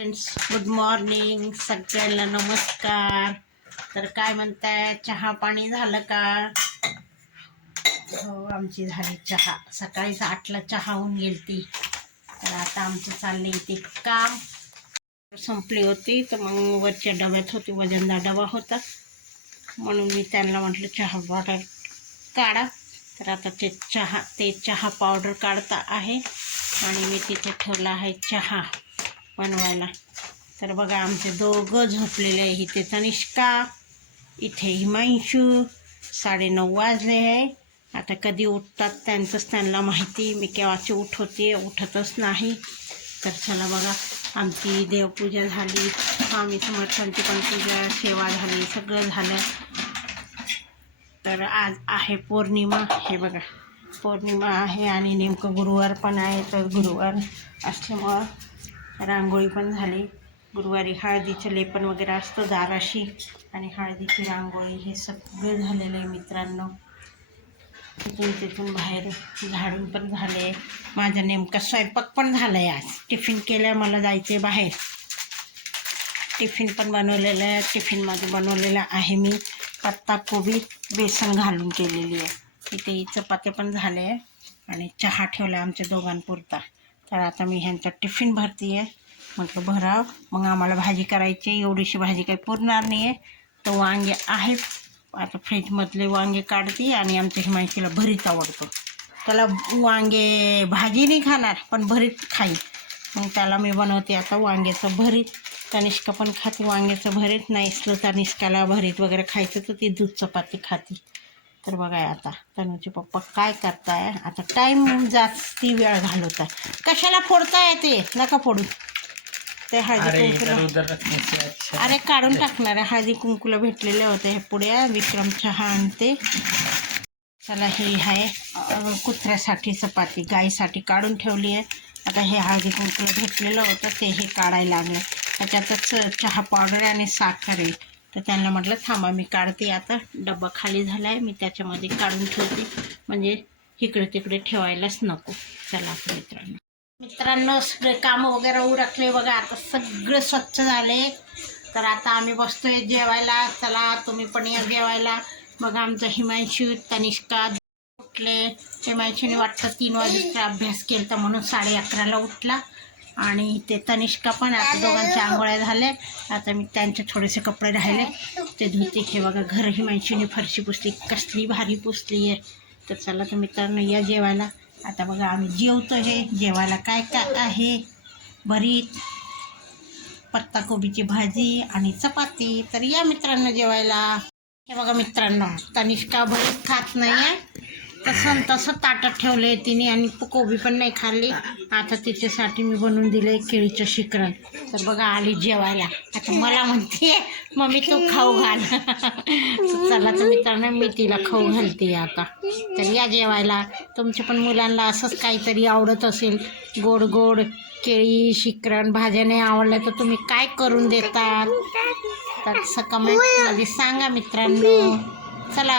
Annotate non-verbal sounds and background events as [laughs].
Friends good morning सगळ्यांना नमस्कार. तर काय म्हणताय? चहा पाणी झालं का? हो आमची झाली चहा. सकाळीच आठला चहा होऊन गेलती तर आता आमचं चाललंय ते काम. संपली होती तर मग वरच्या डब्यात होती वजनदार डबा होता. म्हणून मी त्यांना म्हटलं चहा पावडर काढा. तर आता ते चहा ते चहा पावडर काढता आहे. आणि मी तिथे ठेवला आहे चहा. बनवायला. तर बघा आमचे दोघं झोपलेले आहे. इथे तनिष्का इथे हिमांशू साडेनऊ वाजले आहे. आता कधी उठतात त्यांचंच त्यांना माहिती. मी केव्हाची उठवते उठतच नाही. तर चला बघा आमची देवपूजा झाली. स्वामी समर्थांची पण पूजा सेवा झाली सगळं झालं. तर आज आहे पौर्णिमा. हे बघा पौर्णिमा आहे आणि नेमकं गुरुवार पण आहे. तर गुरुवार असल्यामुळं रांगोळी पण झाली. गुरुवारी हळदीचं लेपन वगैरे असतं दाराशी आणि हळदीची रांगोळी हे सगळं झालेलं आहे मित्रांनो. तिथून तिथून बाहेर झाडून पण झाले. माझा नेमका स्वयंपाक पण झाला आहे आज. टिफिन केलं मला जायचे बाहेर. टिफिन पण बनवलेलं आहे. टिफिनमध्ये बनवलेलं आहे मी पत्ता कोबी बेसन घालून केलेली आहे. तिथे चपात्या पण झाल्या आहे आणि चहा ठेवला आहे आमच्या दोघांपुरता. तर आता मी ह्यांचा टिफिन भरते आहे म्हटलं भराव. मग आम्हाला भाजी करायची आहे. एवढीशी भाजी काही पुरणार नाही आहे तर वांगे आहेत. आता फ्रीजमधले वांगे काढते आणि आमच्या हिमांशीला भरीत आवडतो. त्याला वांगे भाजी नाही खाणार पण भरीत खाईल. मग त्याला मी बनवते आता वांग्याचं भरीत. तनिष्का पण खाते वांग्याचं भरीत. नाही असलं तनिष्काला भरीत वगैरे खायचं तर ती दूध चपाती खाते. तर बघा आता तनुचे पप्पा काय करताय? आता टाईम जास्ती वेळ घालवताय. कशाला फोडताय ते? नका फोडू. ते हळदी कुंकूला अरे काढून टाकणार आहे. हळदी कुंकूला भेटलेले होते हे पुढे विक्रम चहा आणते चला हे आहे कुत्र्यासाठी चपाती. गाईसाठी काढून ठेवली आहे. आता हे हळदी कुंकूला भेटलेलं होतं. ते हे काढायला लागलं. त्याच्यातच चहा पावडर आणि साखर आहे. तर त्यांना म्हटलं थांबा मी काढते आता. डब्बा खाली झाला आहे मी त्याच्यामध्ये काढून ठेवते. म्हणजे इकडे तिकडे ठेवायलाच नको. चला आता मित्रांनो. मित्रांनो सगळे कामं वगैरे उरकले बघा. आता सगळं स्वच्छ झाले. तर आता आम्ही बसतोय जेवायला. चला तुम्ही पण या जेवायला. मग आमचं हिमांशू तनिष्का उठले. हिमांशूने वाटतं तीन वाजेचा अभ्यास केला म्हणून साडे अकराला उठला. आणि ते तनिष्का पण आता दोघांच्या आंघोळ्या झाल्या आता मी त्यांचे थोडेसे कपडे राहिले. ते धुते. हे बघा घर हिमांशूने फरशी पुसली. कसली भारी पुसली आहे. तर चला तर मित्रांनो या जेवायला. आता बघा आम्ही जेवतो हे. जेवायला काय काय आहे? भरीत पत्ताकोबीची भाजी आणि चपाती. तर या मित्रांनो जेवायला. हे बघा मित्रांनो तनिष्का भरीत खात नाही आहे तसं तसं ताटात ठेवले तिने आणि कोबी पण नाही खाल्ली. आता तिच्यासाठी मी बनवून दिले केळीचं शिकरण तर बघा आली जेवायला. आता मला म्हणते मम्मी तू खाऊ घाल. [laughs] चला तर मित्रांनो मी तिला खाऊ घालते आता. तर या जेवायला. तुमच्या पण मुलांना असंच काहीतरी आवडत असेल. गोड गोड केळी शिकरण भाज्या नाही आवडल्या तर तुम्ही काय करून देतात? तर कमेंटमध्ये सांगा मित्रांनो. चला.